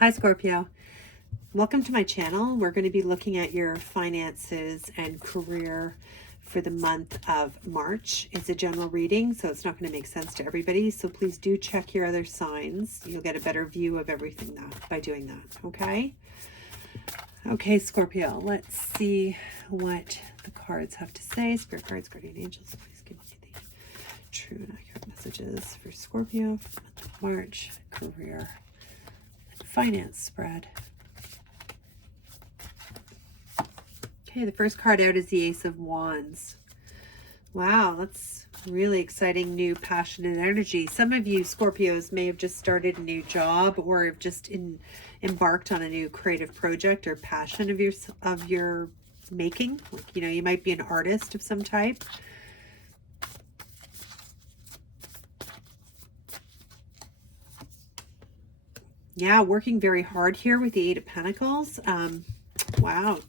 Hi Scorpio, welcome to my channel. We're going to be looking at your finances and career for the month of March. It's a general reading, so it's not going to make sense to everybody, so please do check your other signs. You'll get a better view of everything by doing that. Okay Scorpio, let's see what the cards have to say. Spirit guards, guardian angels, please give me the true and accurate messages for Scorpio for the month of March, career, finance spread. Okay, the first card out is the Ace of Wands. Wow, that's really exciting, new, passionate energy. Some of you Scorpios may have just started a new job or have just embarked on a new creative project or passion of your making. Like, you might be an artist of some type. Yeah, working very hard here with the Eight of Pentacles. Wow.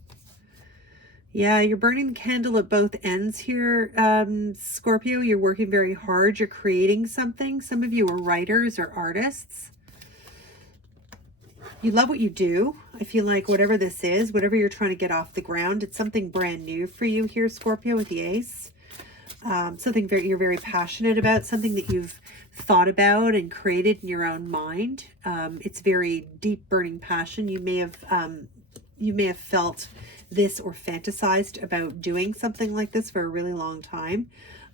Yeah, you're burning the candle at both ends here, Scorpio. You're working very hard. You're creating something. Some of you are writers or artists. You love what you do. I feel like whatever this is, whatever you're trying to get off the ground, it's something brand new for you here, Scorpio, with the Ace. Something you're very passionate about, something that you've thought about and created in your own mind. It's very deep, burning passion. You may have felt this or fantasized about doing something like this for a really long time.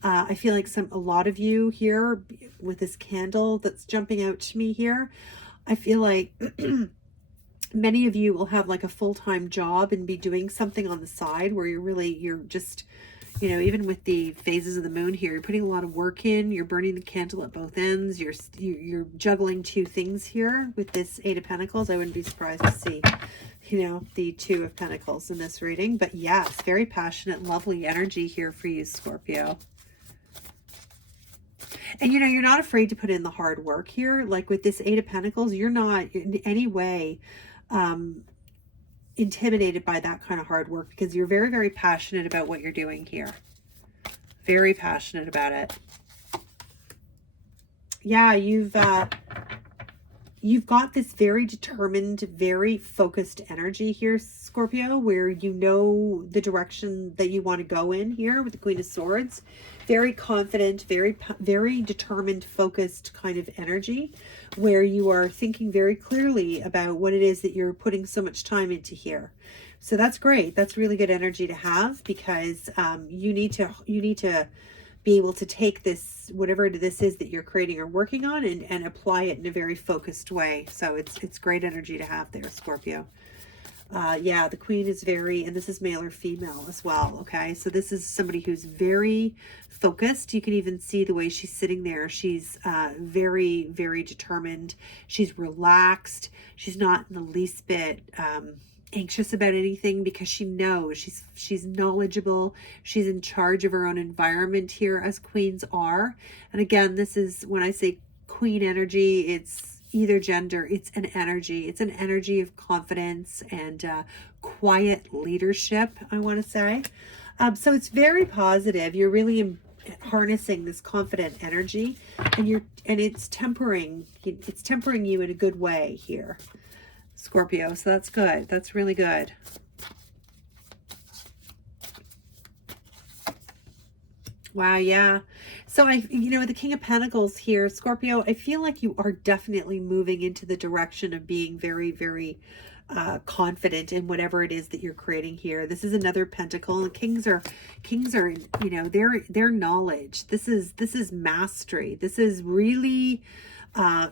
I feel like a lot of you here with this candle that's jumping out to me here, I feel like many of you will have like a full-time job and be doing something on the side where you're just, even with the phases of the moon here, you're putting a lot of work in, you're burning the candle at both ends, you're juggling two things here with this Eight of Pentacles. I wouldn't be surprised to see, the Two of Pentacles in this reading. But yes, very passionate, lovely energy here for you, Scorpio. And you're not afraid to put in the hard work here. Like with this Eight of Pentacles, you're not in any way intimidated by that kind of hard work, because you're very, very passionate about what you're doing here. Very passionate about it. Yeah, you've got this very determined, very focused energy here, Scorpio, where you know the direction that you want to go in here with the Queen of Swords. Very confident, very determined, focused kind of energy, where you are thinking very clearly about what it is that you're putting so much time into here. So that's great. That's really good energy to have, because you need to be able to take this, whatever this is that you're creating or working on, and apply it in a very focused way. So it's great energy to have there, Scorpio. Yeah, the Queen is and this is male or female as well. Okay, so this is somebody who's very focused. You can even see the way she's sitting there. She's very, very determined. She's relaxed. She's not in the least bit anxious about anything, because she knows she's knowledgeable. She's in charge of her own environment here, as queens are. And again, this is, when I say queen energy, it's either gender. It's an energy of confidence and quiet leadership, I want to say. So it's very positive. You're really harnessing this confident energy, and it's tempering you in a good way here, Scorpio. So that's good. That's really good. Wow, yeah. So the King of Pentacles here, Scorpio, I feel like you are definitely moving into the direction of being very, very confident in whatever it is that you're creating here. This is another pentacle, and kings are, their knowledge. This is mastery. This is really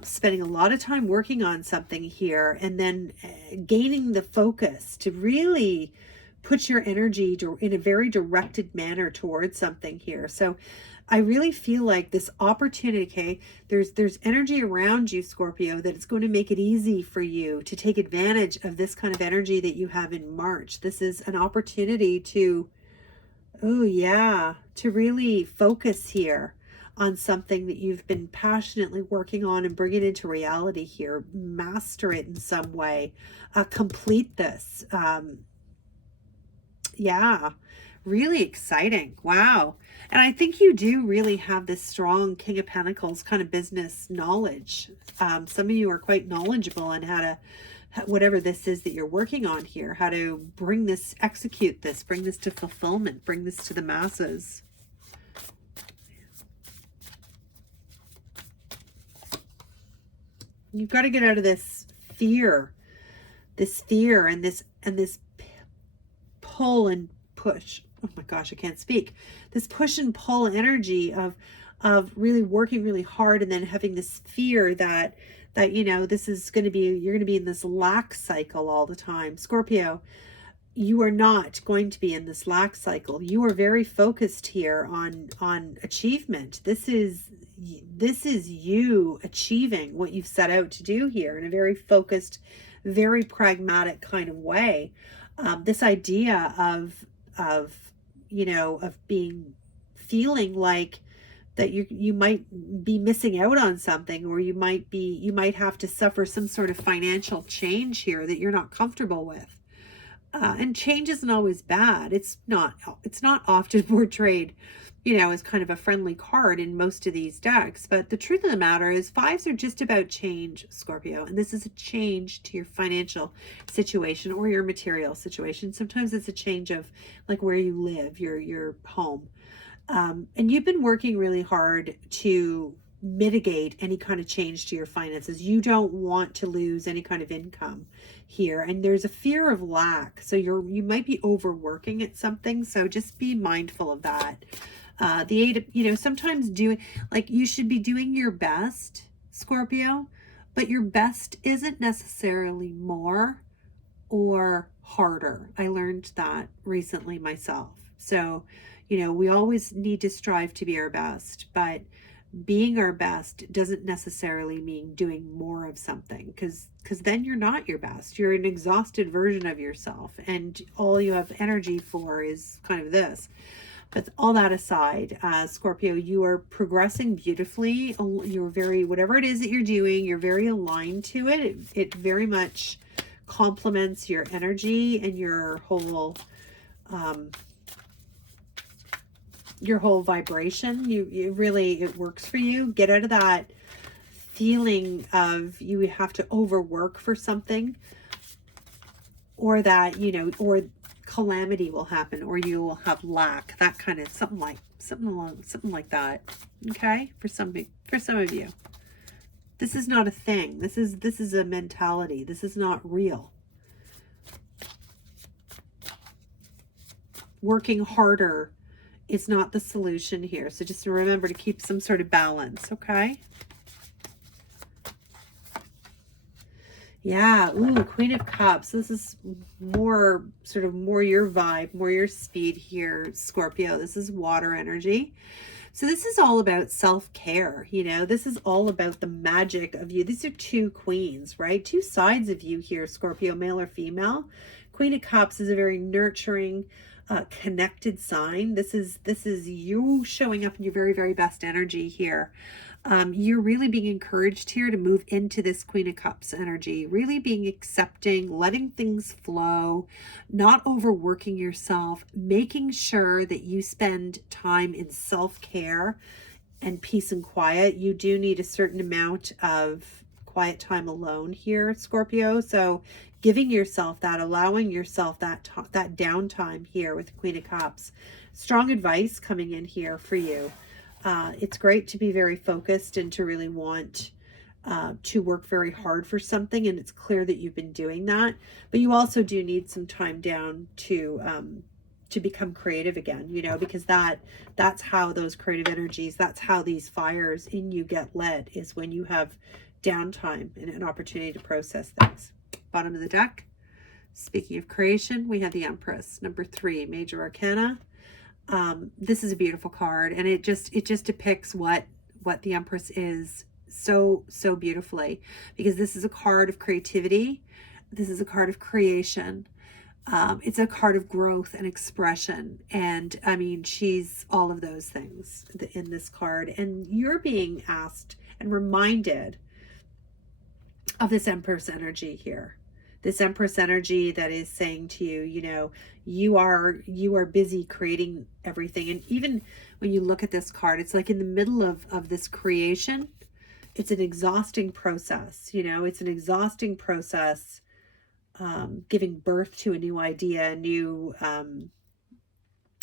spending a lot of time working on something here, and then gaining the focus to really put your energy in a very directed manner towards something here. So I really feel like this opportunity, okay, there's energy around you, Scorpio, that it's going to make it easy for you to take advantage of this kind of energy that you have in March. This is an opportunity to, oh yeah, to really focus here on something that you've been passionately working on and bring it into reality here. Master it in some way. Complete this. Yeah, really exciting. Wow. And I think you do really have this strong King of Pentacles kind of business knowledge. Some of you are quite knowledgeable on how to, whatever this is that you're working on here, how to bring this, execute this, bring this to fulfillment, bring this to the masses. You've got to get out of this fear and this pull and push. Oh my gosh, I can't speak. This push and pull energy of really working really hard and then having this fear that you know, this is going to be, you're going to be in this lack cycle all the time. Scorpio, you are not going to be in this lack cycle. You are very focused here on achievement. This is you achieving what you've set out to do here in a very focused, very pragmatic kind of way. This idea of you know, of feeling like that you might be missing out on something, or you might have to suffer some sort of financial change here that you're not comfortable with. And change isn't always bad. It's not often portrayed, you know, as kind of a friendly card in most of these decks. But the truth of the matter is, fives are just about change, Scorpio. And this is a change to your financial situation or your material situation. Sometimes it's a change of like where you live, your home. And you've been working really hard to mitigate any kind of change to your finances. You don't want to lose any kind of income here, and there's a fear of lack, so you might be overworking at something, so just be mindful of that. The eight, you know, sometimes you should be doing your best, Scorpio, but your best isn't necessarily more or harder. I learned that recently myself. So, you know, we always need to strive to be our best, but being our best doesn't necessarily mean doing more of something, because then you're not your best. You're an exhausted version of yourself, and all you have energy for is kind of this. But all that aside, Scorpio, you are progressing beautifully. You're very, whatever it is that you're doing, you're very aligned to it. It very much complements your energy and your whole vibration. You really, it works for you. Get out of that feeling of you have to overwork for something, or that, you know, or calamity will happen, or you will have lack, that kind of something like that. Okay, for some of you, this is not a thing. This is a mentality. This is not real. Working harder is not the solution here. So just remember to keep some sort of balance, okay? Yeah, ooh, Queen of Cups. This is more your vibe, more your speed here, Scorpio. This is water energy. So this is all about self-care, you know. This is all about the magic of you. These are two queens, right? Two sides of you here, Scorpio, male or female. Queen of Cups is a very nurturing, connected sign. This is you showing up in your very, very best energy here. You're really being encouraged here to move into this Queen of Cups energy, really being accepting, letting things flow, not overworking yourself, making sure that you spend time in self-care and peace and quiet. You do need a certain amount of quiet time alone here, Scorpio. So giving yourself that, allowing yourself that downtime here with the Queen of Cups. Strong advice coming in here for you. It's great to be very focused and to really want to work very hard for something, and it's clear that you've been doing that. But you also do need some time down to become creative again, you know, because that's how those creative energies, that's how these fires in you get lit, is when you have downtime and an opportunity to process things. Bottom of the deck, speaking of creation, we have the Empress, number 3, major arcana. This is a beautiful card, and it just depicts what the Empress is so beautifully, because this is a card of creativity. This is a card of creation. It's a card of growth and expression. And I mean, she's all of those things in this card. And you're being asked and reminded of this Empress energy here. This Empress energy that is saying to you, you know, you are busy creating everything. And even when you look at this card, it's like in the middle of this creation. It's an exhausting process, you know, it's an exhausting process, giving birth to a new idea, a new,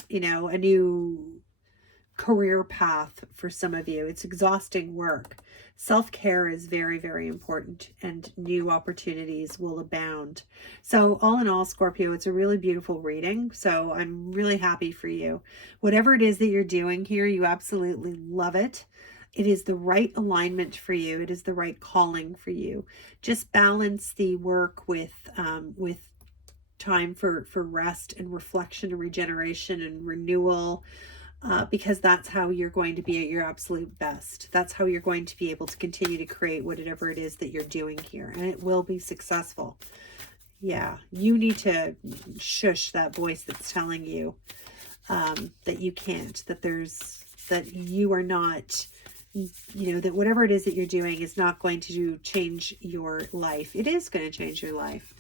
you know, a new career path for some of you. It's exhausting work. Self-care is very, very important, and new opportunities will abound. So all in all, Scorpio, it's a really beautiful reading. So I'm really happy for you. Whatever it is that you're doing here, you absolutely love it. It is the right alignment for you. It is the right calling for you. Just balance the work with time for rest and reflection and regeneration and renewal. Because that's how you're going to be at your absolute best. That's how you're going to be able to continue to create whatever it is that you're doing here. And it will be successful. Yeah, you need to shush that voice that's telling you that you can't, that you are not, you know, that whatever it is that you're doing is not going to change your life. It is going to change your life.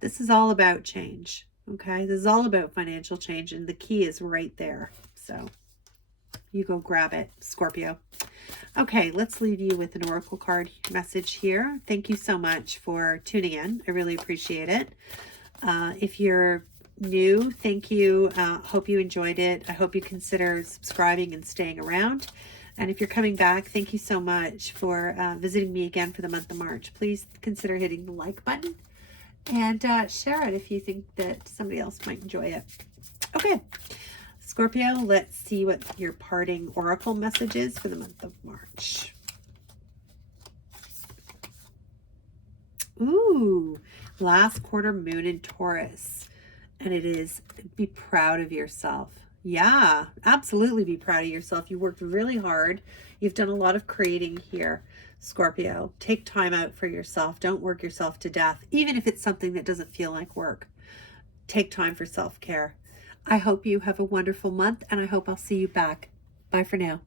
This is all about change. Okay, this is all about financial change, and the key is right there. So you go grab it, Scorpio. Okay, let's leave you with an oracle card message here. Thank you so much for tuning in. I really appreciate it. If you're new, thank you. Hope you enjoyed it. I hope you consider subscribing and staying around. And if you're coming back, thank you so much for visiting me again for the month of March. Please consider hitting the like button and share it if you think that somebody else might enjoy it. Okay, Scorpio, let's see what your parting oracle message is for the month of March. Ooh, last quarter moon in Taurus. And it is, be proud of yourself. Yeah, absolutely be proud of yourself. You worked really hard. You've done a lot of creating here, Scorpio. Take time out for yourself. Don't work yourself to death, even if it's something that doesn't feel like work. Take time for self-care. I hope you have a wonderful month, and I hope I'll see you back. Bye for now.